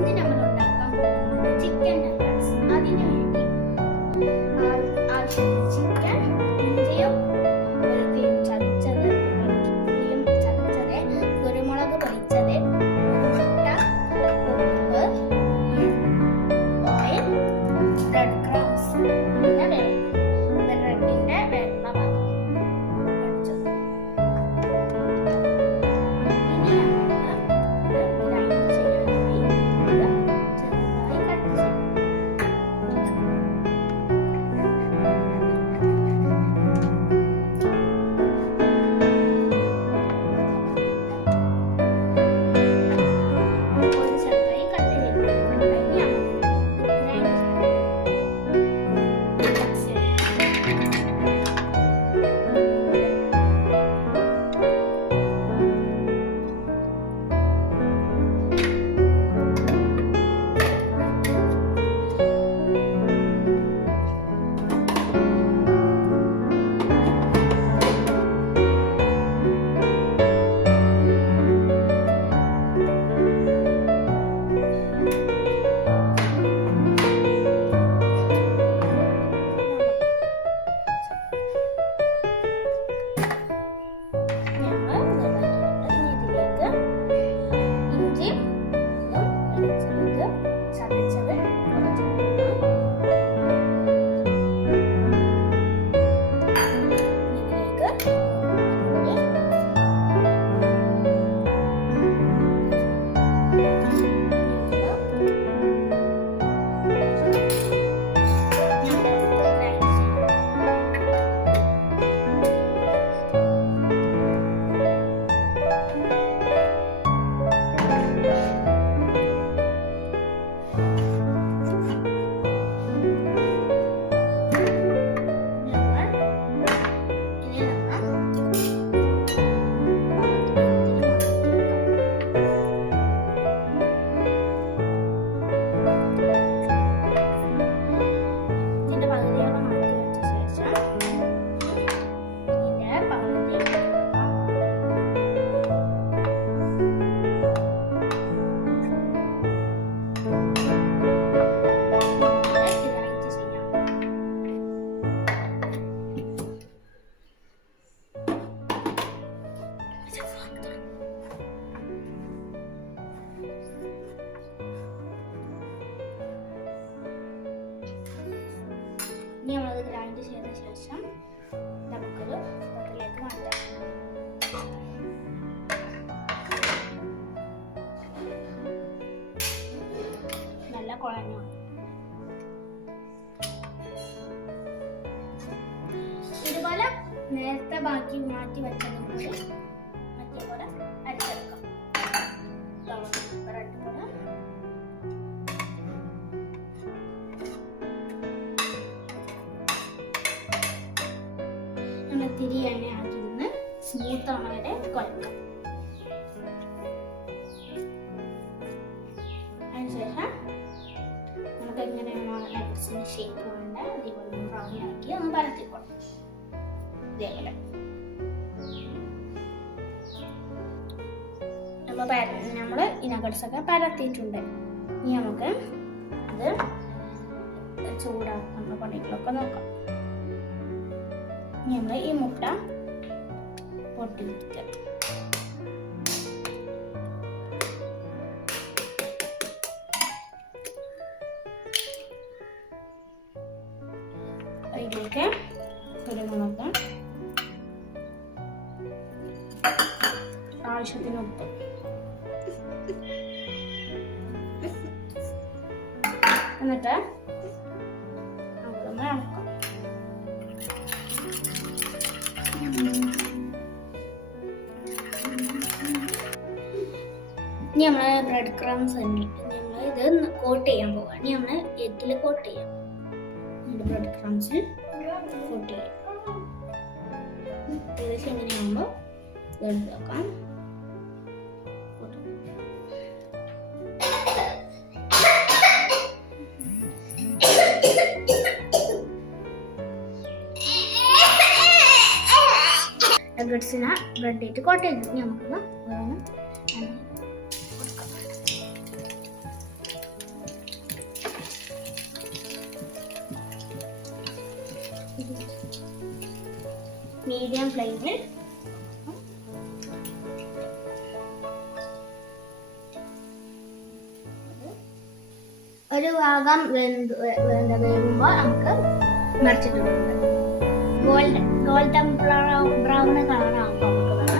ഇന്ന് നമ്മൾ ഇനി നമ്മളത് ഗ്രൈൻഡ് ചെയ്ത ശേഷം നമുക്കൊരു പാത്രത്തിലേക്ക് മാറ്റാം. നല്ല കുഴഞ്ഞു. ഇതുപോലെ നേരത്തെ ബാക്കി മാറ്റി വെച്ചതും നമ്മൾ തിരി എണ്ണ ആക്കിയിരുന്ന് സ്മൂത്ത് ആണ് വരെ കുഴക്കാം അതിനുശേഷം നമുക്ക് എങ്ങനെയാണോ നട്ട്സിന് ഷേപ്പ് വേണ്ട അതേപോലെ ബ്രൗൺ ആക്കി ഒന്ന് പരത്തിക്കോളാം. ഇതേപോലെ. നമ്മൾ നമ്മൾ ഒക്കെ പരത്തിയിട്ടുണ്ട്. ഇനി നമുക്ക് അത് ചൂടാക്കുന്ന പണികളൊക്കെ നോക്കാം. നമ്മൾ ഈ മുട്ട പൊട്ടിക്കുക അതിലേക്ക് കുരുമുളക് ആവശ്യത്തിന് ഉപ്പ്. എന്നിട്ട് നമുക്കൊന്ന് ഇളക്കാം. ഇനി നമ്മൾ ബ്രെഡ് ക്രംസ് നമ്മൾ ഇത് കോട്ട് ചെയ്യാൻ പോകാം ഇനി നമ്മൾ എഗ്ഗിൽ കോട്ട് ചെയ്യാം. ബ്രെഡ് ക്രംസിൽ കോട്ട് ചെയ്യാം. ഏകദേശം ഇങ്ങനെയാകുമ്പോൾ എടുത്ത് ഗഡ്സിനെ ബ്രെഡിട്ട് കോട്ട് ചെയ്തു ഇനി നമുക്ക് ഓരോന്നും മീഡിയം ഫ്ലെയിമിൽ ഒരു ഭാഗം വെന്ത് വേകുമ്പോൾ നമുക്ക് മറിച്ചിട്ടുണ്ട് ഗോൾഡ് ഗോൾഡൻ ബ്രൗൺ ബ്രൗൺ കളറാകുമ്പോൾ നമുക്ക്